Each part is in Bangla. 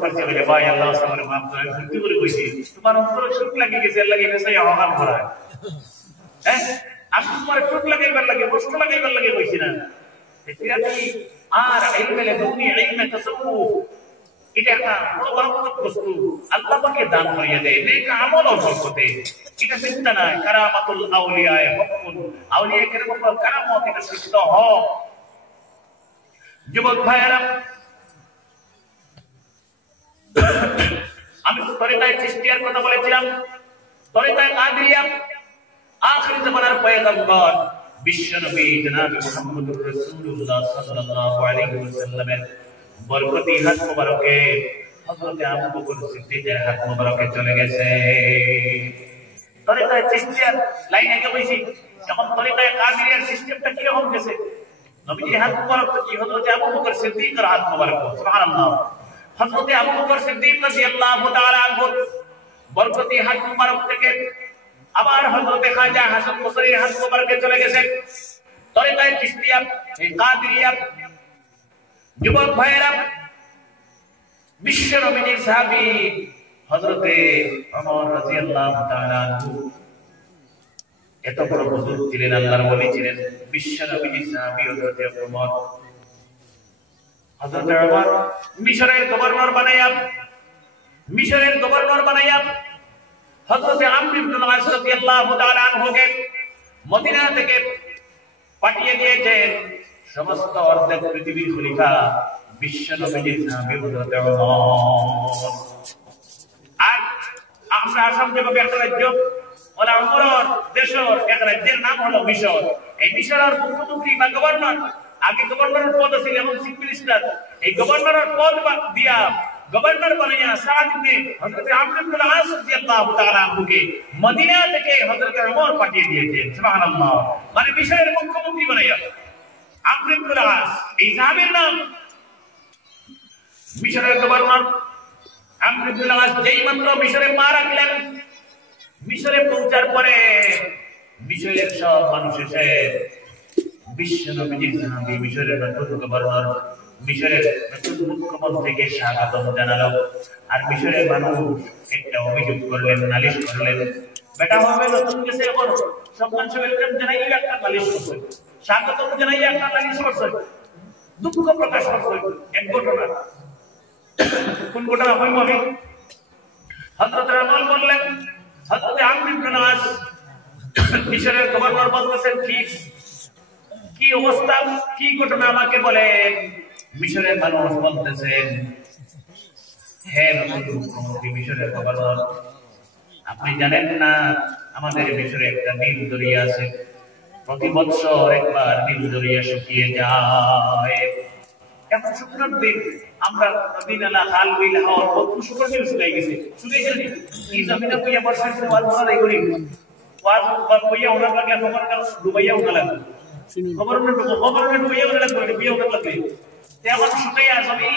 পারছে বলে ভাই আল্লাহ সামনে মাফ করে ভর্তি করে কইছি তোমার অন্তরে চোখ লাগিয়ে গেছে আল্লাহ গেছে আহ্বান করা হ্যাঁ আমি তোমার চোখ লাগাইবার লাগে কষ্ট লাগাইবার লাগে কইছি না এটা কি আর ইলমে লদুনি ইলমে তাসাউফ এটা একটা বড় বড় বস্তু আল্লাহ পাকে দান করিয়ে দেয় নেক আমল ও বরকতে এটা চিন্তা না কারামাতুল আউলিয়া হকুল আউলিয়া কেরাম উপর কারামত এটা সত্য হয় যুবক ভাইরা আমি তো তরিকায়ে চিশতিয়ার কথা বলেছিলাম তরিকায়ে কাদেরিয়া আখির জামানার পয়গম্বর বিশ্বনবী জনাব মুহাম্মদুর রাসূলুল্লাহ সাল্লাল্লাহু আলাইহি ওয়াসাল্লামের বরকতি হাত মোবারকে হযরত আবু বকর সিদ্দিকের হাত মোবারকে চলে গেছে তরিকায়ে চিশতিয়ার লাইন আগে বইছি যখন তরিকায়ে কাদেরিয়ার সিস্টেমটা কি রকম গেছে নবীজির হাত মোবারক কি হযরত আবু বকর সিদ্দিকের হাত মোবারক সুবহানাল্লাহ হযরত আবু বকর সিদ্দিক রাদিয়াল্লাহু তাআলা আনহু বরকতি হাত মোবারক থেকে আবার হযরত খাজা হাসান বসরির হাত মোবারকে চলে গেছে তরিকায়ে চিশতিয়া এই কাদেরিয়া যুবক ভাইরা বিশ্ব নবীর সাহাবী হযরত ওমর রাদিয়াল্লাহু তাআলা আনহু এত বড় বুজুর্গ ছিলেন আল্লাহর ওলি ছিলেন বিশ্ব নবীর সাহাবী হযরত ওমর হযরত ওমর মিশরের গভর্নর বানায়া হযরত আমর ইবনে আস রাদিয়াল্লাহু তাআলা আনহুকে মদিনা থেকে পাঠিয়ে দিয়েছেন সমস্ত অর্ধেক পৃথিবীর খলিফা বিশ্ব নবীর সাহাবী হযরত ওমর আর আমরা আসাম যেভাবে একটা রাজ্য ওলা ওমরের দেশের এক রাজ্যের নাম হলো মিশর এই মিশরের মুখ্যমন্ত্রী বা গভর্নর আগে গভর্নরের পদ ছিল এবং চিফ মিনিস্টার এই গভর্নরের পদ দিয়া গভর্নর বানায়া সাদ ইবনে হযরত আমর ইবনে আস রাদিয়াল্লাহু তাআলা আনহুকে মদিনা থেকে হযরত ওমর পাঠিয়ে দিয়েছেন সুবহানাল্লাহ মানে মিশরের মুখ্যমন্ত্রী বানায়া আমর ইবনে আস এই সাহাবীর নাম মিশরের গভর্নর আমর ইবনে আস যেই মাত্র মিশরে পা রাখলেন মিশরে পৌঁছার পরে মিশরের সব মানুষ এসে বিশ্ব নবীর সাহাবী মিশরের নতুন গভর্নর মিশরের নতুন মুখ্যমন্ত্রীকে স্বাগতম জানালো আর মিশরের মানুষ একটা অভিযোগ করলেন নালিশ করলেন বেটা হবে নতুন দেশে এখন সম্মান ওয়েলকাম জানাই একটা নালিশ করছে স্বাগতম জানাই একটা নালিশ করছে দুঃখ প্রকাশ করছে এক ঘটনা কোন ঘটনা হইব আমি হযরত ওমর বললেন হযরত আমর ইবনে আস মিশরের গভর্নর বলতেছেন কি অবস্থা কি ঘটনা আমাকে বলেন মিশরের মানুষ বলতেছেন হে মুখ্যমন্ত্রী মিশরের গভর্নর আপনি জানেন না আমাদের মিশরে একটা নীল দরিয়া আছে প্রতি বছর একবার নীল দরিয়া শুকিয়ে যায় এখন শুকনোর দিন আমরা নদী নালা খাল বিল হওয়ার বহু শুকনো দিন শুকাই গেছে শুকাইছে নি এই জমিটা কইয়া বর্ষার সময় ওয়াজ করা এই করি ওয়াজ কইয়া ওনার লাগলে খবরটা ডুবাইয়া ওনা লাগবে খবরটা ডুবাইয়া ওনা লাগবে বিয়ে ওনা লাগবে এখন শুকাইয়া জমি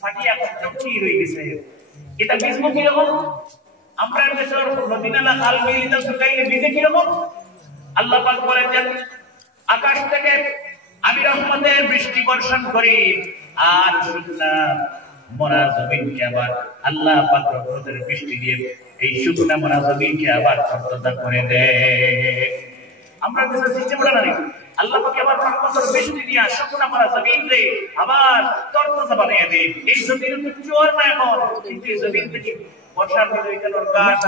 ফাটিয়া চুকি রয়ে গেছে এটা বীজ কি রকম আমরা দেশের নদী নালা খাল বিল এটা শুকাইলে বীজে কি রকম আল্লাহ পাক বলেন আকাশ থেকে আমি রহমতের বৃষ্টি বর্ষণ করি আর শুকনা মরা জমিনকে আবার আল্লাহ পাক রহমতের বৃষ্টি দিয়ে এই শুকনা মরা জমিনকে আবার তরতাজা করে দেয় আমরা দেশের সিস্টেমটা না আল্লাহ পাক আবার রহমতের বৃষ্টি দিয়ে শুকনা মরা জমিনকে আবার তরতাজা বানিয়ে দেয় এই জমিন তো চোর না এখন কিন্তু এই জমিন থেকে বর্ষার দিনে এখানে গাছ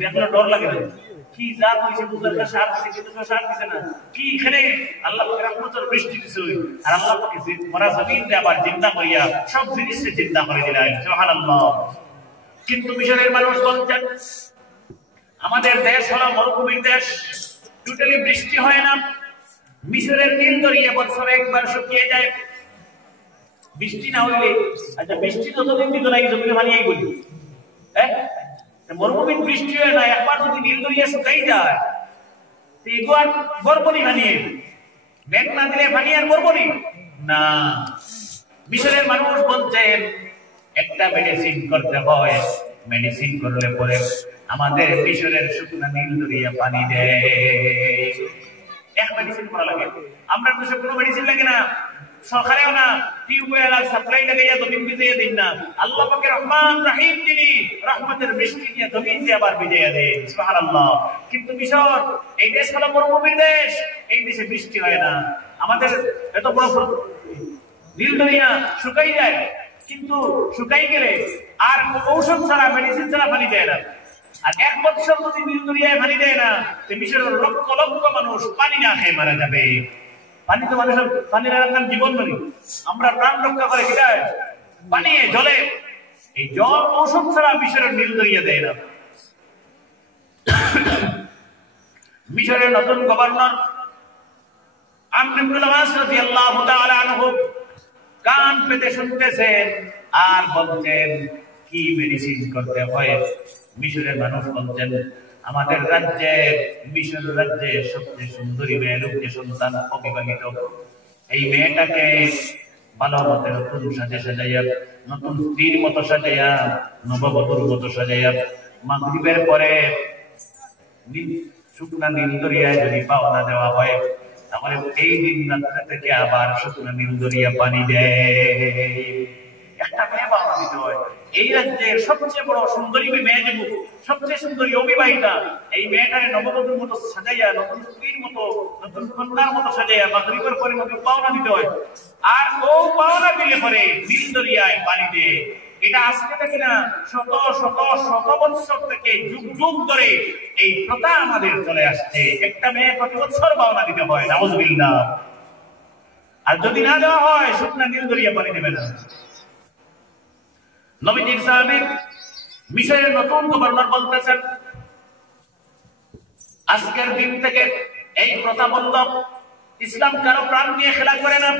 দেখলে ডর লাগে না কি জাত হইছে বুঝার কাছে সার দিছে কিন্তু সার দিছে না কি এখানে আল্লাহ পাকের রহমতের বৃষ্টি দিছে আর আল্লাহ পাক মরা জমিনকে আবার জিন্দা করিয়া সব জিনিসকে জিন্দা করে দিলেন সুবহানাল্লাহ কিন্তু মিশরের মানুষ বলছেন আমাদের দেশ হলো মরুভূমির দেশ টোটালি বৃষ্টি হয় না মিশরের নীল দরিয়া বছরে একবার শুকিয়ে যায় বৃষ্টি না হইলে আচ্ছা বৃষ্টি যতদিন দিত না এই জমিনে মানিয়েই বলি হ্যাঁ মরুভূমির বৃষ্টি হয় না একবার যদি নীল দরিয়া শুকাই যায় তো এবার বরবনি বানিয়ে মেঘ না দিলে পানি আর বরবনি না মিশরের মানুষ বলছেন একটা মেডিসিন করতে হয় মেডিসিন করলে পরে আমাদের মিশরের শুকনা নীল দরিয়া পানি দেয় এক মেডিসিন করা লাগে আমরা দেশে কোনো মেডিসিন লাগে না সরকারেও না টিউবওয়েল আর সাপ্লাই লাগাইয়া জমিন ভিজাইয়া দিন না, আল্লাহ পাকের রহমান রহিম তিনি রহমতের বৃষ্টি দিয়ে জমিন দিয়ে আবার ভিজাইয়া দেন, সুবহানাল্লাহ। কিন্তু মিশর এই দেশ হলো মরুভূমির দেশ, এই দেশে বৃষ্টি হয় না। আমাদের এত বড় নীল দরিয়া শুকাই যায়, কিন্তু শুকাই গেলে আর ঔষধ ছাড়া মেডিসিন ছাড়া পানি দেয় না। আর 1 বছর যদি নীল দরিয়ায় পানি দেয় না, মিশরের লক্ষ লক্ষ মানুষ পানি না খেয়ে মারা যাবে। পানি তো মানুষের, পানির নাম জীবন বলি আমরা, প্রাণ রক্ষা করে কিনা পানি জলে। এই জল ঔষধ ছাড়া মিশরের নীল দরিয়া দেয় না। মিশরের নতুন গভর্নর আমর ইবনুল আস রাদিয়াল্লাহু তাআলা আনহু কান পেতে শুনতেছেন আর বলছেন কি মেডিসিন করতে হয়। মিশরের মানুষ বলছেন আমাদের রাজ্যে, মিশর রাজ্যে সবচেয়ে সুন্দরী মেয়ে, লোককে সন্তান অবিবাহিত, এই মেয়েটাকে ভালো মতো নতুন সাজে সাজাইয়া, নতুন স্ত্রীর মতো সাজাইয়া, নববধূর মতো সাজাইয়া মাগরিবের পরে শুকনা নীল দরিয়ায় যদি পাওনা দেওয়া হয়, তাহলে এই দিন রাত্রে থেকে আবার শুকনা নীল দরিয়া পানি দেয়। একটা মেয়ে পাওনা দিতে হয়। এই রাজ্যের সবচেয়ে বড় সুন্দরী মেয়ে, যে সবচেয়ে সুন্দরী অবিবাহিতা, এই মেয়েটারে নববধূর মতো সাজাইয়া, নতুন স্ত্রীর মতো, নতুন কন্যার মতো সাজাইয়া মাগরিবের পরে নতুন পাওনা দিতে হয়। আর ও পাওনা দিলে পরে নীল দরিয়ায় পানি দেয়। এটা আজকে থেকে না, শত শত শত বছর থেকে যুগ যুগ ধরে এই প্রথা আমাদের চলে আসছে। একটা মেয়ে প্রতি বছর পাওনা দিতে হয়, নাউযুবিল্লাহ। আর যদি না দেওয়া হয়, শুকনা নীল দরিয়া পানি দেবে না। নবীজির সাহাবী মিশরের নতুন গভর্নর বলতেছেন আজকের দিন থেকে এই প্রথা বন্ধ। ইসলাম কারো প্রাণ নিয়ে খেলা করে না,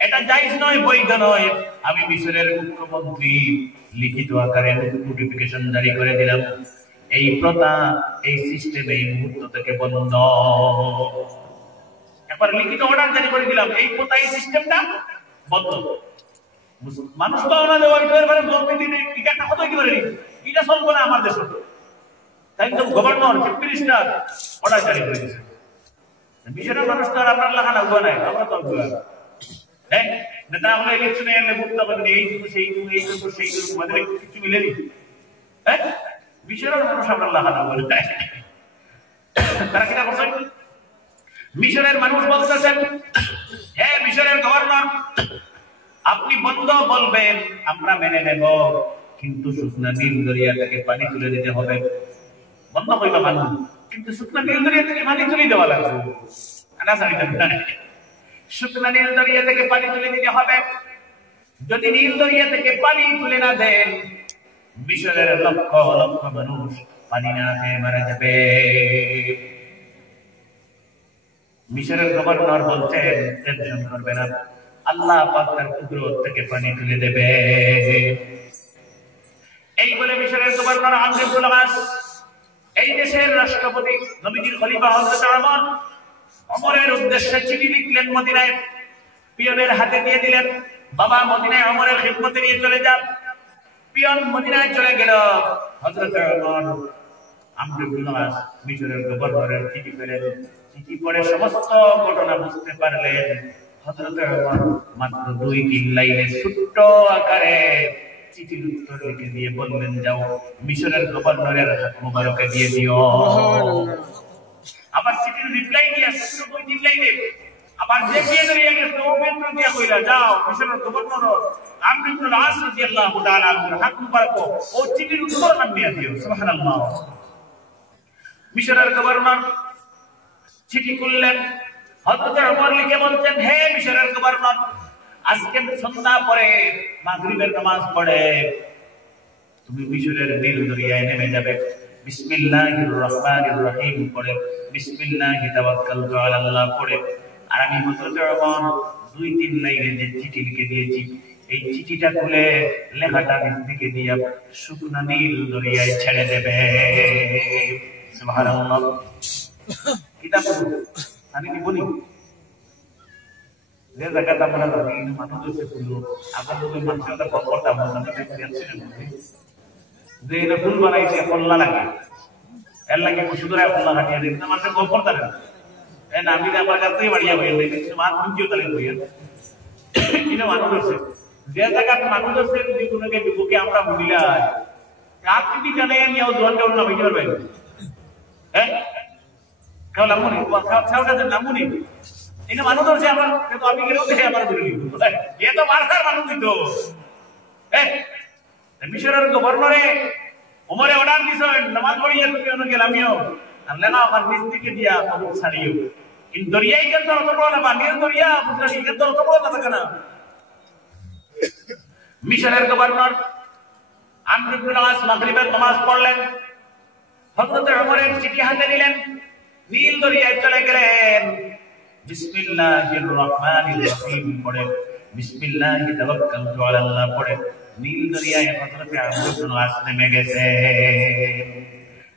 এটা জায়েজ নয়, বৈধ নয়। আমি মিশরের মুখ্যমন্ত্রী লিখিত আকারে নোটিফিকেশন জারি করে দিলাম, এই প্রথা, এই সিস্টেম এই মুহূর্ত থেকে বন্ধ। একবার লিখিত অর্ডার জারি করে দিলাম, এই প্রথা, এই সিস্টেমটা বন্ধ। মানুষ তো আমাদের টিকাটা কত কি করে এটা চলবো না আমার দেশে, তাই তো গভর্নর, চিফ মিনিস্টার অর্ডার জারি করে দিয়েছে। মিশরের মানুষ তো আর আপনার লেখা লাগবে না, আমরা তো হ্যাঁ নেতা হলে ইলেকশনে এলে মুক্ত করেন, এই সেই এই সেই আমাদের কিছু মিলেনি। হ্যাঁ মিশরের মানুষ আপনার লেখা লাগবে না, তারা কিনা বলছেন। মিশরের মানুষ বলতেছেন হ্যাঁ মিশরের গভর্নর আপনি বন্ধ বলবেন, আমরা মেনে নেব, কিন্তু শুকনা নীল দরিয়া থেকে পানি তুলে দিতে হবে। বন্ধ হইবা মানুষ, কিন্তু শুকনা নীল দরিয়া থেকে পানি তুলে দেওয়া লাগবে। শুকনা নীল দরিয়া থেকে পানি তুলে দিতে হবে। যদি নীল দরিয়া থেকে পানি তুলে না দেন, মিশরের লক্ষ লক্ষ মানুষ পানি না খেয়ে মারা যাবে। মিশরের গভর্নর বলছেন টেনশন করবে না, আল্লাহ পাক তার কুদরত থেকে পানি তুলে দেবে। এই বলে মিশরের গভর্নর আমর ইবনুল আস এই দেশের রাষ্ট্রপতি নবীজির খলিফা হযরত ওমরের উদ্দেশ্যে চিঠি লিখলেন, মদিনায় পিয়নের হাতে দিয়ে দিলেন, বাবা মদিনায় ওমরের খিদমতে নিয়ে চলে যান। পিয়ন মদিনায় চলে গেল। হযরত ওমর আমর ইবনুল আস মিশরের গভর্নরের চিঠি পেলেন। চিঠি পড়ে সমস্ত ঘটনা বুঝতে পারলেন। হযরত ওমর মাত্র 2-3 লাইনে ছোট্ট আকারে চিঠির উত্তর লিখে দিয়ে বললেন, যাও মিশরের গভর্নরের হাত মোবারকে দিয়ে দিও। আবার চিঠির রিপ্লাই দিয়ে 2-3 লাইনে আবার যে দিয়ে গেছে ওবেন্দ্র দিয়া কইলা, যাও মিশরের গভর্নর আমর ইবনুল আস রাদিয়াল্লাহু তাআলা আনহুর হাত মোবারক ও চিঠির উত্তর নাম দিয়ে দিও। সুবহানাল্লাহ। মিশরের গভর্নর চিঠি খুললেন। হযরত ওমর লিখে বলছেন, হে মিশরের গভর্নর, আজকে সন্ধ্যা পরে মাগরিবের নামাজ পড়ে তুমি মিশরের নীল দরিয়ায় নেমে যাবে। বিসমিল্লাহির রহমানির রহিম পড়ে, বিসমিল্লাহি তাওয়াক্কালতু আলাল্লাহ পড়ে। আর আমি হযরত ওমর 2-3 লাইনে যে চিঠি লিখে দিয়েছি, এই চিঠিটা খুলে লেখাটা নিজ থেকে দিয়ে শুকনা নীল দরিয়ায় ছেড়ে দেবে। সুবহানাল্লাহ। কিতাব আমি কি বলি যে জায়গাটা আমরা জানি মানুষ হচ্ছে ফুল, আমরা যদি মানুষের কথা করতাম যে এটা ফুল বানাইছে কল্লা লাগে, এর লাগে বসে ধরে কল্লা কাটিয়ে দিন, মানুষের গল্প করতে না আমি আমার কাছেই বাড়িয়া হয়ে কিন্তু মা খুঁজিও তাহলে হইয়া এটা মানুষ আছে যে জায়গায় মানুষ আছে যদি কোনোকে বিপক্ষে আমরা মহিলাই আপনি জানেন নিয়েও জোয়ান কেউ না বুঝতে পারবেন হ্যাঁ কেউ লামুনি লামুনি এটা মানুষ আছে আমার কিন্তু আমি গেলেও দেখে আমার ধরে নিব এ তো বারবার মানুষ দিত হ্যাঁ মিশরের গভর্নরে ওমরে অর্ডার দিছেন নামাজ পড়িয়ে তুমি অন্য গেলামিও আর লেনা আমার নিজ দিকে দিয়া কবর ছাড়িও কিন্তু দরিয়াই কেন অত বড় না বানিয়ে দরিয়া বুঝলি কেন অত বড় না থাকে না মিশরের গভর্নর আমর ইবনে আস মাগরিবের নামাজ পড়লেন হযরত ওমরের চিঠি হাতে নিলেন নীল দরিয়ায় চলে গেলেন বিসমিল্লাহির রহমানির রহিম পড়ে বিসমিল্লাহি তাওয়াক্কালতু আলাল্লাহ পড়ে নীল দরিয়ায় হযরত আমর ইবনে আস নেমে গেছে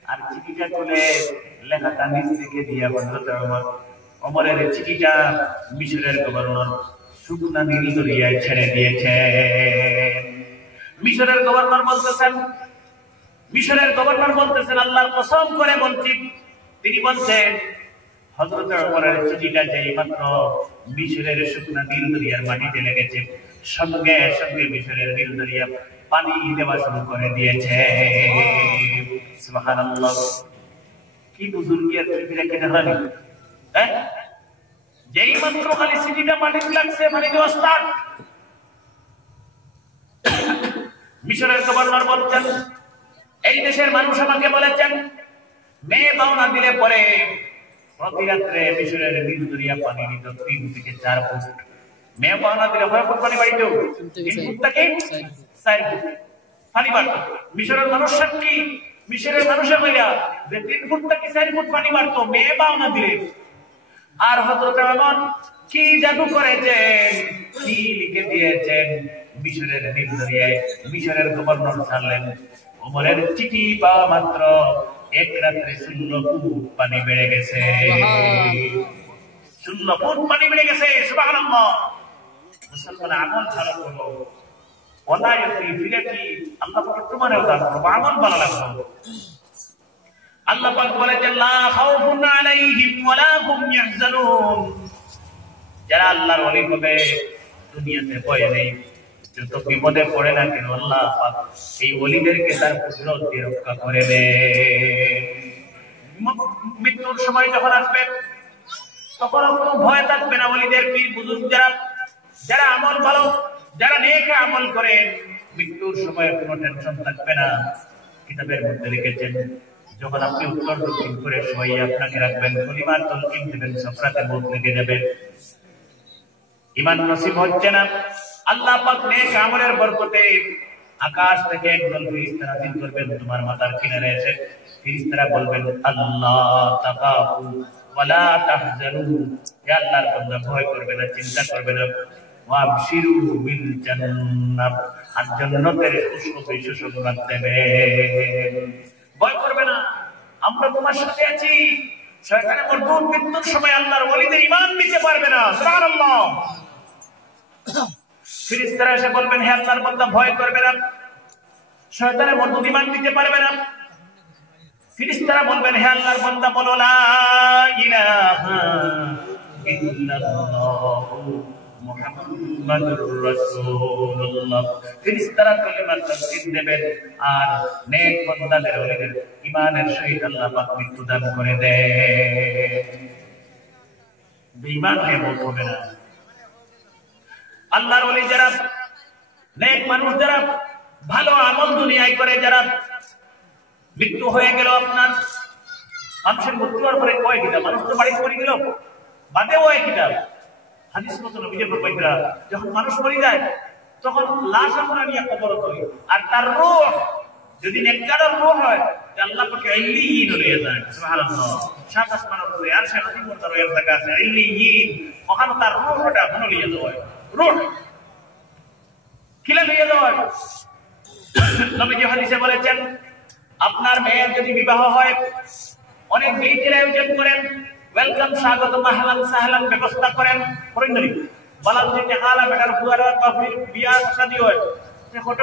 আর চিঠিটা খুলে লেখাটা নিজ থেকে দিয়া হযরত ওমরের চিঠিটা মিশরের গভর্নর শুকনা নীল দরিয়ায় ছেড়ে দিয়েছে মিশরের গভর্নর বলতেছেন আল্লাহর কসম করে বলছি তিনি বলছেন হযরত ওমরের চিঠিটা যেই মাত্র মিশরের শুকনা নীল দরিয়ার মাটিতে লেগেছে সঙ্গে সঙ্গে মিশরের নীল দরিয়া পানি দেওয়া শুরু করে দিয়েছে সুবহানাল্লাহ কি বুজুর্গি আর কি বিরাকে দেখানি হ্যাঁ যেই মাত্র খালি চিঠিটা মাটিতে লাগছে পানি দেওয়া স্টার্ট মিশরের গভর্নর বলছেন এই দেশের মানুষ আমাকে বলেছেন মেয়ে পাওনা দিলে পরে প্রতি রাত্রে মিশরের নীল দরিয়া পানি নিত 3 থেকে 4 ফুট মেয়ে পাওনা দিলে কয় ফুট পানি বাড়িত 3 ফুট থেকে 4 ফুট পানি বাড়ত মিশরের মানুষ সাক্ষী মিশরের মানুষে কইরা যে 3 ফুট থেকে 4 ফুট পানি বাড়ত মেয়ে পাওনা দিলে আর হযরত ওমর কি জাদু করেছেন কি লিখে দিয়েছেন মিশরের নীল দরিয়ায় মিশরের গভর্নর ছাড়লেন ওমরের চিঠি পাওয়া মাত্র এক রাত্রে 16 ফুট পানি বেড়ে গেছে 16 ফুট পানি বেড়ে গেছে সুবহানাল্লাহ মুসলমান আমল ভালো করো ওয়ালাইতি ফিরাকি আল্লাহ পাক তোমারও দান করবে আমল ভালো লাগবে আল্লাহ পাক বলেছেন লা খাউফুন আলাইহিম ওয়ালা হুম ইয়াহজানুন যারা আল্লাহর ওলি হবে দুনিয়াতে ভয় নেই যত বিপদে পড়ে না কেন আল্লাহ পাক এই ওলিদেরকে তার কুদরত দিয়ে রক্ষা করে দেন মৃত্যুর সময় যখন আসবে তখন কোনো ভয় থাকবে না ওলিদের পীর বুজুর্গ যারা আমল ভালো যারা নেক আমল করে মৃত্যুর সময় কোনো টেনশন থাকবে না কিতাবের মধ্যে লিখেছেন যখন আপনি উত্তর দক্ষিণ করে সবাই আপনাকে রাখবেন কলিমার তলকিন দেবেন সফরাতে মত লেগে যাবে ঈমান নসিব হচ্ছে না আল্লাহ পাক নেক আমলের বরকতে আকাশ থেকে একদল ফেরেশতা নাযিল করবেন তোমার মাথার কিনারে এসে ফেরেশতারা বলবেন আল্লাহ তাকাফু ওয়ালা তাহজানু হে আল্লাহর বান্দা ভয় করবে না চিন্তা করবে না ওয়াবশিরু বিল জান্নাত আর জান্নাতের খুশখবরি সুসংবাদ দেবে ভয় করবে না আমরা তোমার সাথে আছি শয়তানের মরদুদ মৃত্যুর সময় আল্লাহর ওলিদের ঈমান নিতে পারবে না সুবহানাল্লাহ ফেরেশতারা এসে বলবেন হে আল্লাহর বান্দা ভয় করবে না শয়তানের মরদুদ ঈমান নিতে পারবে না ফেরেশতারা বলবেন হে আল্লাহর বান্দা বলো লা ইলাহা ইল্লাল্লাহ মুহাম্মাদুর রাসূলুল্লাহ ফেরেশতারা কালিমার তাসদিক দেবেন আর নেক বান্দাদের ওলিদের ঈমানের সহিত আল্লাহ পাক মৃত্যু দান করে দেন বেঈমান হয়ে বলবে না আল্লাহর ওলি যারা নেক মানুষ যারা ভালো আমল দুনিয়ায় করে যারা মৃত্যু হয়ে গেল আপনার মানুষের মৃত্যু হওয়ার পরে কয় কিতাব মানুষ তো বাড়ি করে গেল বাদে ওই কিতাব হাদিস মতো নবীজির বর্ণনা যখন মানুষ মরে যায় তখন লাশ আমরা নিয়ে কবর করি আর তার রূহ যদি নেককারের রূহ হয় তে আল্লাহ পাক ইল্লিয়িন নিয়ে যায় সুবহানাল্লাহ সাত আসমানের উপরে আর সাত দিন তার এর জায়গা আছে ইল্লিয়িন ওখানে তার রূহটা ওখানে নিয়ে যায় রূহ কিলা নিয়ে যায় নবীজি হাদিসে বলেছেন আপনার মেয়ের যদি বিবাহ হয় অনেক বিয়ের আয়োজন করেন ওয়েলকাম স্বাগত মাহলান সাহলান ব্যবস্থা করেন পরিণতি বলা যদি টাকা বেটার ফুয়ার বা বিয়া শাদী হয় সে কত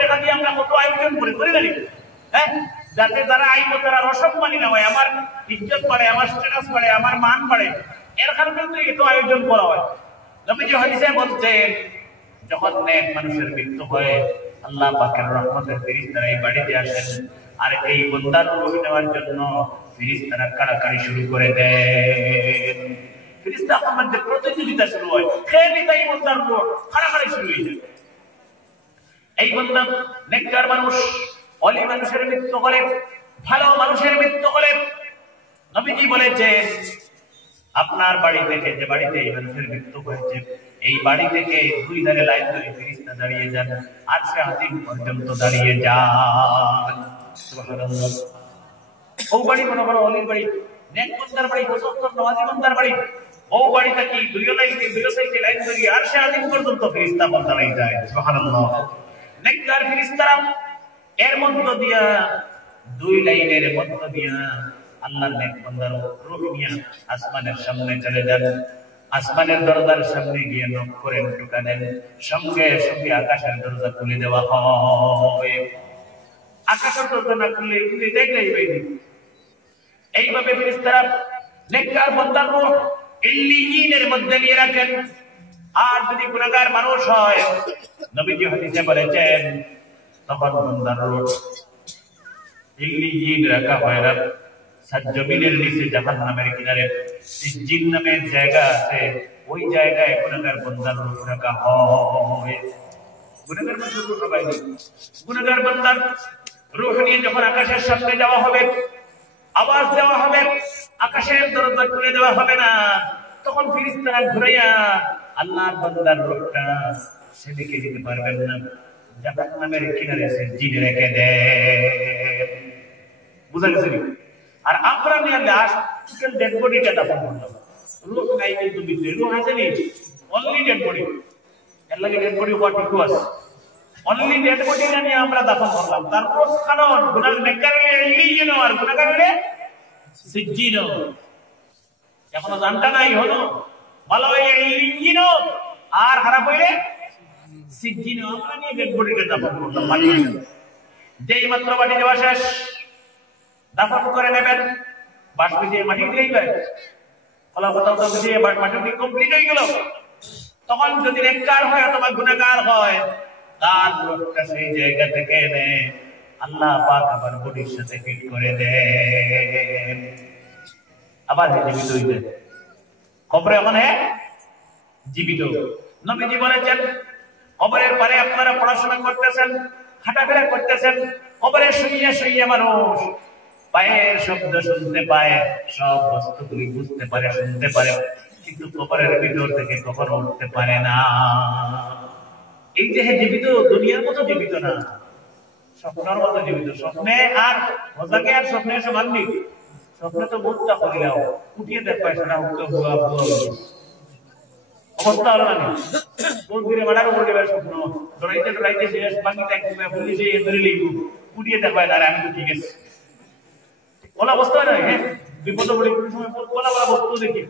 টাকা দিয়ে আমরা কত আয়োজন করি করি না হ্যাঁ যাতে যারা আইবো তারা রসম্মানী না হয় আমার ইজ্জত বাড়ে আমার স্ট্যাটাস বাড়ে আমার মান বাড়ে এর কারণে তো এত আয়োজন করা হয় নবীজি হাদিসে বলছেন যখন নেক মানুষের মৃত্যু হয় আল্লাহ পাকের রহমতের ফেরেশতারা এই বাড়িতে আসেন আর এই বান্দার রূহ নেওয়ার জন্য ফেরেশতারা কাড়াকাড়ি শুরু করে দেন। ফেরেশতাদের মধ্যে প্রতিযোগিতা শুরু হয়, খেয়ে নিতে এই বান্দার রূহ কাড়াকাড়ি শুরু হয়ে যায়। এই বান্দা নেককার মানুষ, ওলি মানুষের মৃত্যু হলে, ভালো মানুষের মৃত্যু হলে নবীজি বলেছেন আপনার বাড়ি থেকে, যে বাড়িতে এই মানুষের মৃত্যু হয়েছে, এই বাড়ি থেকে দুই ধারে লাইন ধরে ফেরেশতা দাঁড়িয়ে যান, আরশে আজিম পর্যন্ত দাঁড়িয়ে যান। সুবহানাল্লাহ। ও বাড়ি মনে করো ওলির বাড়ি, নেক বান্দার বাড়ি, মুসলমান নওয়াজি বান্দার বাড়ি, ও বাড়িটা কি দুই সাইডে লাইন ধরে আরশে আজিম পর্যন্ত ফেরেশতা দাঁড়িয়ে যায়। সুবহানাল্লাহ। নেককার ফেরেশতারা এর মধ্য দিয়া, দুই লাইনের মধ্য দিয়া আল্লাহর নেক বান্দার রূহ নিয়ে আসমানের সামনে চলে যান। আসমানের দরজার সামনে গিয়ে নক করেন, টোকা দেন, সঙ্গে সঙ্গে আকাশের দরজা খুলে দেওয়া হয়। আকাশের দরজা না খুললে তুমি দেখলেই পাইনি। এইভাবে ফেরেশতারা নেককার বান্দার রূহ ইল্লিয়িনের মধ্যে নিয়ে রাখেন। আর যদি গুনাহগার মানুষ হয়, নবীজি হাদিসে বলেছেন তখন বান্দার রূহ ইল্লিয়িন রাখা হয় না, জমিনের নিচে জাহান্নামের কিনারে সিজ্জিন নামের জায়গা আছে, ওই জায়গায় গুনাহগার বান্দার রূহ রাখা হয়। গুনাহগার বান্দার রূহ রাখা হয়। গুনাহগার বান্দার রূহ নিয়ে যখন আকাশের সামনে যাওয়া হবে, আওয়াজ দেওয়া হবে, আকাশের দরজা খুলে দেওয়া হবে না, তখন ফেরেশতারা ঘুরাইয়া আল্লাহর বান্দার রূহটা সেদিকে দিতে পারবেন না, জাহান্নামের কিনারে সিজ্জিনে রেখে দেন। বুঝা গেছে? আর আমরা নিয়ে লাশ ডেড বডিটা দাফন করলাম, রূহ নাই কিন্তু ভিতরে, রূহ আছে নি, অনলি ডেড বডি। এর লাগে dead body what to us, only dead বডিটা নিয়ে আমরা দাফন করলাম। তারপর কারণ গুনাহ নেককারে ইল্লিয়িন আর গুনাহগারে সিজ্জিন, এখনো জানটা নাই হলো ভালো হইলে ইল্লিয়িন আর খারাপ হইলে সিজ্জিন। আমরা নিয়ে ডেড বডিটা দাফন করলাম। যেই মাত্র বাড়ি যাওয়া শেষ, দাফন করে নেবেন, বাঁশ বিছিয়ে মাটি দিলেই মাটি কমপ্লিট হয়ে গেল। তখন যদি নেককার হয় অথবা গুনাহগার হয়, তার রূহটা সেই জায়গা থেকে এনে আল্লাহ পাক আবার বডির সাথে ফিট করে দেন, আবার জীবিত হয়ে যায়। কবরে এখন জীবিত। নবীজি বলেছেন কবরের পরে আপনারা পড়াশোনা করতেছেন, হাঁটাফেরা করতেছেন, কবরে শুইয়া শুইয়া মানুষ পায়ের শব্দ শুনতে পায়, সব বস্তুগুলি বুঝতে পারে, শুনতে পারে, কিন্তু কবরের ভিতর থেকে কখনো উঠতে পারে না। এই যে জীবিত, দুনিয়ার মতো জীবিত না, স্বপ্নের মতো জীবিত। স্বপ্নে আর মজাকে আর স্বপ্নে সমান নেই। স্বপ্নে তো বুঝতে পারিলাও, উঠিয়ে দেখবে সেটা অবস্থা হলো না। মন্দিরে মারার উপর দেবার স্বপ্ন, দৌড়াইতে দৌড়াইতে শেষ বাংলাতে পুলিশে ধরে লিখবো, উঠিয়ে দেখবে না, আমি তো ঠিক আছে। বলা অবস্থা নয়, হ্যাঁ বিপদ পড়ে কোনো সময় বলা বলা বস্তু দেখি,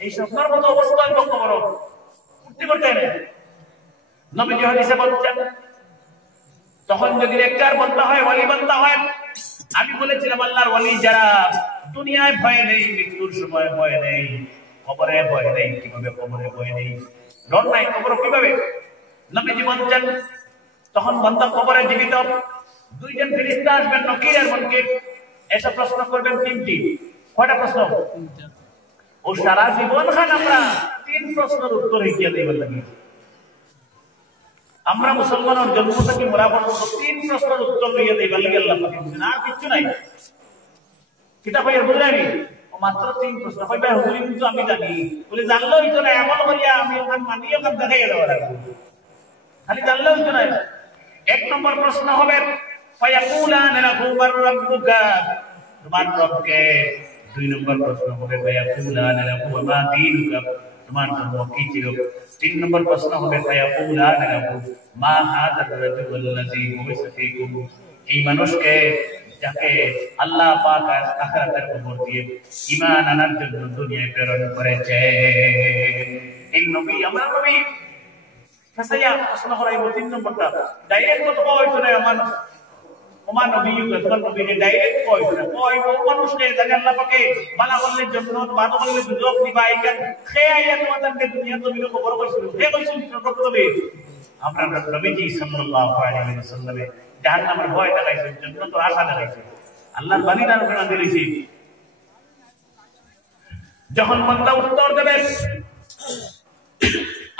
এই স্বপ্নের মতো অবস্থা লক্ষ্য করো, উঠতে করতে নেই। নবীজি হাদিসে বলছেন তখন যদি নেককার বান্দা হয়, ওলি বান্দা হয়, আমি বলেছিলাম আল্লাহর ওলি যারা দুনিয়ায় ভয় নেই, মৃত্যুর সময় ভয় নেই, কবরে ভয় নেই। কিভাবে কবরে ভয় নেই, ডর নাই, কবর কিভাবে? নবীজি বলছেন তখন বান্দা কবরে জীবিত, দুইজন ফেরেশতা আসবেন, নকির আর মুনকির, এসব প্রশ্ন করবেন তিনটি। কয়টা প্রশ্ন? ও সারা জীবন খান আমরা তিন প্রশ্নের উত্তর হিকিয়া দেবার লাগে। আমরা মুসলমানের জন্ম থেকে মরা পর্যন্ত তিন প্রশ্নের উত্তর দিয়ে দেবার লাগে আল্লাহ পাক বলেন, আর কিছু নাই। কিতাব বইয়ের বুঝলামি মাত্র তিন প্রশ্ন। কই ভাই হুজুর কিন্তু আমি জানি, বলে জানলেই তো না, এমন করিয়া আমি ওখান মানিয়ে ওখান দেখাই দেওয়া লাগবে, খালি জানলেই তো না। এক নম্বর প্রশ্ন হবে ফায়াকুলানা লাহু মান রাব্বুকা, তোমার রবকে। দুই নম্বর প্রশ্ন হবে ফায়াকুলানা লাহু মা দীনুকা, তোমার ধর্ম কি ছিল। তিন নম্বর প্রশ্ন হবে ফায়াকুলানা লাহু মা হাযার রাজুলুল্লাযী বুইসা ফীকুম, এই মানুষকে যাকে আল্লাহ পাক আখিরাতের উপর দিয়ে ঈমান আনার জন্য দুনিয়ায় প্রেরণ করেছে, এই নবী আমার নবী। ফাসায়া প্রশ্ন করাইব তিন নম্বরটা, ডাইরেক্ট কথা হইতো না। আমার ওমা নবী তোমার নবীকে ডাইরেক্ট কয় ও মানুষকে জানি আল্লাহ পাকে বালা বললে জান্নাত বালা বললে দুজক দিবা এখান খেয়াইয়া তোমাদেরকে দুনিয়া তো বিলো খবর কইছিল হে কইছিল প্রকৃতবে আমরা নবীজি সাল্লাল্লাহু আলাইহি ওয়াসাল্লামে জাহান্নামের ভয় দেখাইছেন জান্নাতের আশা দেখাইছেন আল্লাহর বাণী দান করে দিয়েছি যখন বান্দা উত্তর দেবে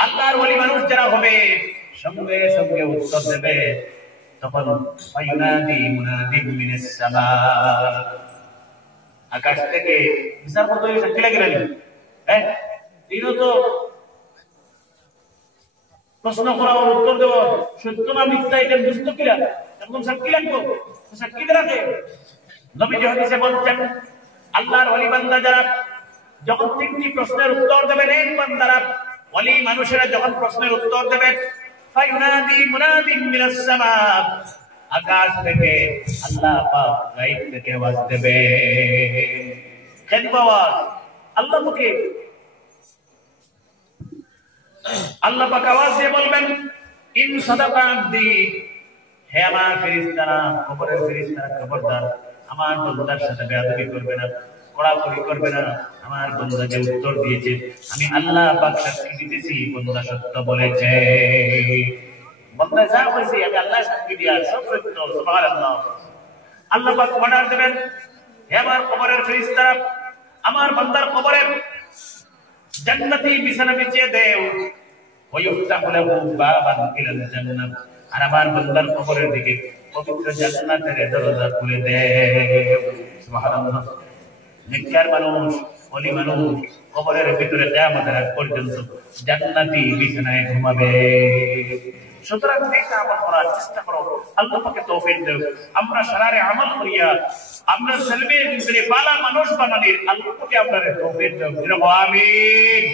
আল্লাহর ওলি মানুষ যারা হবে সঙ্গে সঙ্গে উত্তর দেবে তখন ফায়ুনাদি মুনাদিন মিনাস সামা আকাশ থেকে বিচার করতে হইছে কি লাগে রানি এইও তো প্রশ্ন করা আর উত্তর দেওয়া সত্য না মিথ্যা এটা বুঝতে কিরা একদম সাক্ষী লাগবে সাক্ষী রাখে নবীজি হাদিসে বলছেন আল্লাহর ওলি বান্দা যারা যখন তিনটি প্রশ্নের উত্তর দেবেন এক বান্দারা ওলি মানুষেরা যখন প্রশ্নের উত্তর দেবে ফায়ুনাদি মুনাদিন মিনাস সামা আকাশ থেকে আল্লাহ পাক গায়ব থেকে আওয়াজ দেবে কেন আওয়াজ আল্লাহ পাকে আল্লাহ পাক আওয়াজ দিয়ে বলবেন ইন সাদাকা আবদি হে আমার ফেরেশতারা কবরের ফেরেশতারা খবরদার আমার বান্দার সাথে বেয়াদবি করবে না কড়াকড়ি করবে না আমার বান্দা যে উত্তর দিয়েছে আমি আল্লাহ পাক সাক্ষী দিতেছি বান্দা সত্য বলেছে বান্দা যা বলেছে আমি আল্লাহ সাক্ষী দিয়া সব সত্য সুবহানাল্লাহ আল্লাহ পাক অর্ডার দেবেন হে আমার কবরের ফেরেশতারা আমার বান্দার কবরে জান্নাতি বিছানা বিছিয়ে দেও ওয়ুফতাহু লাহু বাবান ইলাল জান্নাত আর আমার বান্দার কবরের দিকে পবিত্র জান্নাতের দরজা খুলে দেও সুবহানাল্লাহ নেককার মানুষ ওলি মানুষ কবরের ভিতরে কিয়ামতের আগ পর্যন্ত জান্নাতি বিছানায় ঘুমাবে সুতরাং নেক আমল করার চেষ্টা করো আল্লাহ পাকে তৌফিক দেও আমরা সারারে আমল করিয়া আমরা সলবে ভিতরে ভালো মানুষ বানানির আল্লাহ পাকে আপনারে তৌফিক দেও আমিন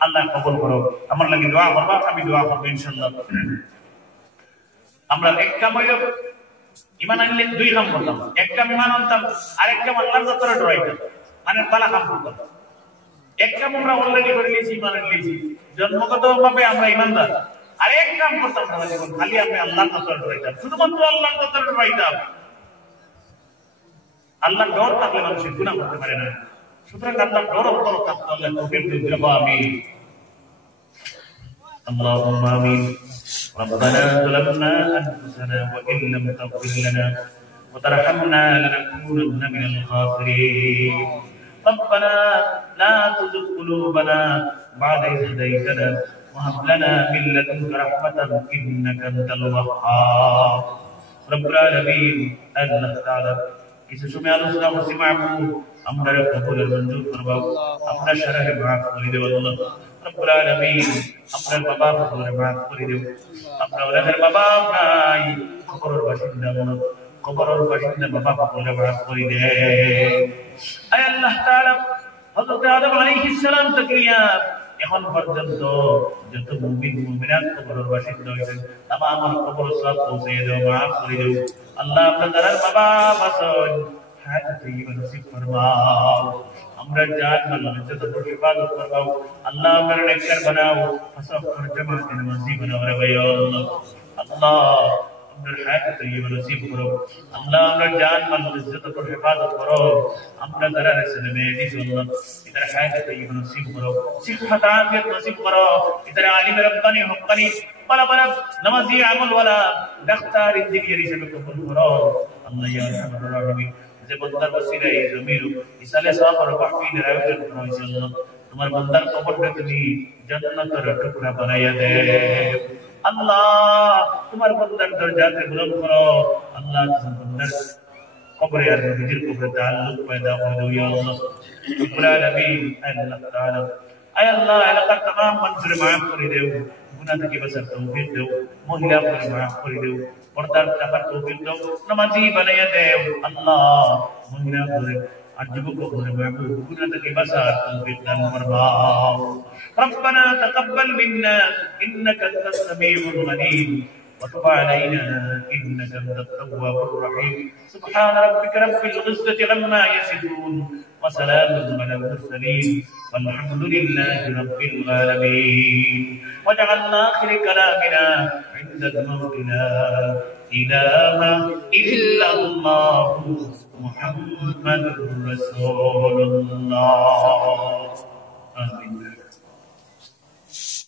আল্লাহ কবুল করো আমার লাগি দোয়া করবা আমি দোয়া করব ইনশাআল্লাহ আমরা এক কাম হইল ইমান আনলে দুই কাম করতাম এক কাম ইমান আনতাম আর এক কাম আল্লাহর দরবারে ডরাইতাম মানে ভালো কাম করতাম এক কাম আমরা অলরেডি করে নিয়েছি ইমান আনলেছি জন্মগতভাবে আমরা ইমানদার আর এক কাম করতাম না জীবন খালি আমি আল্লাহর দরবারে ডরাইতাম শুধুমাত্র আল্লাহর দরবারে ডরাইতাম আল্লাহর ডর থাকলে মানুষ গুনাহ করতে পারে না সুতরাং আল্লাহর ডর অন্তর থাকতে আল্লাহ তৌফিক দেব আমিন اللهم آمين ربنا ظلمنا أنفسنا وإن لم تغفر لنا وترحمنا لنكونن من الخاسرين ربنا لا تزغ قلوبنا بعد إذ هديتنا وهب لنا من لدنك رحمة إنك أنت الوهاب رب العالمين الله تعالى কিছু সময় আলোচনা করছি মাহবুব আমরা কবুলের মঞ্জুর করবাও আমরা শরহে মাফ করে দেব আল্লাহ রব্বুল আলামিন আপনার বাবা কবরে মাফ করে দেব আপনার ওলাদের বাবা নাই কবরের বাসিন্দা বাবা কবরে মাফ করে দে আয় আল্লাহ তাআলা হযরত আদম আলাইহিস সালাম থেকে এখন পর্যন্ত যত মুমিন মুমিনাত কবরের বাসিন্দা হয়েছেন তামাম কবর সব পৌঁছে দাও মাফ করে দাও আল্লাহ আপনাদের বাবা বাসন হায়াত তৈয়বা নসিব ফরমাও আমরা জান মাল ইজ্জত ও ইবাদত করবাও আল্লাহ আমাদের নেককার বানাও ফাসাফ কর জামাতে নামাজি বানাও রে ভাই আল্লাহ আল্লাহ আমাদের হায়াত তৈয়বা নসিব করো আল্লাহ আমরা জান মাল ইজ্জত ও ইবাদত করো আমরা যারা রাসূলের মেহদি আল্লাহ ইদার হায়াত তৈয়বা নসিব করো সিহহাত আফিয়াত নসিব করো ইদার আলিম রব্বানি হক্কানি পালা পালা নামাজি আমল ওয়ালা ডাক্তার ইঞ্জিনিয়ার হিসেবে কবুল করো আল্লাহ ইয়া আরহামার রাহিমিন যে বান্দার ওসিলায় জমির ইসালে সওয়াব আর মাহফিলের আয়োজন করেছে আল্লাহ তোমার বান্দার কবরকে তুমি জান্নাতের টুকরা বানাইয়া দাও আল্লাহ তোমার বান্দার দরজাকে বুলন্দ করো আল্লাহ তোমার বান্দার কবরে আর নবীর কবরে তাআল্লুক পয়দা করে দাও ইয়া আল্লাহ রব্বুল আলামিন আল্লাহ তাআলা আয় আল্লাহ এলাকার तमाम মানুষের মাফ করে দাও গুনাহ থেকে বাঁচার তৌফিক দাও মহিলা করে মাফ করে দাও পর্দার রাখার তৌফিক দাও নামাজি বানাইয়া দাও আল্লাহ মহিলা করে আর যুবক করে মাহবুব গুনাহ থেকে বাঁচার তৌফিক দান ফরমাও ربنا تقبل منا انك انت السميع العليم وتب علينا انك انت التواب الرحيم سبحان ربك رب العزة عما يصفون وسلام على المرسلين والحمد لله رب العالمين وجعلنا آخر كلامنا عند الموت لا ইলাহা ইল্লাল্লাহু মুহাম্মাদুর রাসূলুল্লাহ।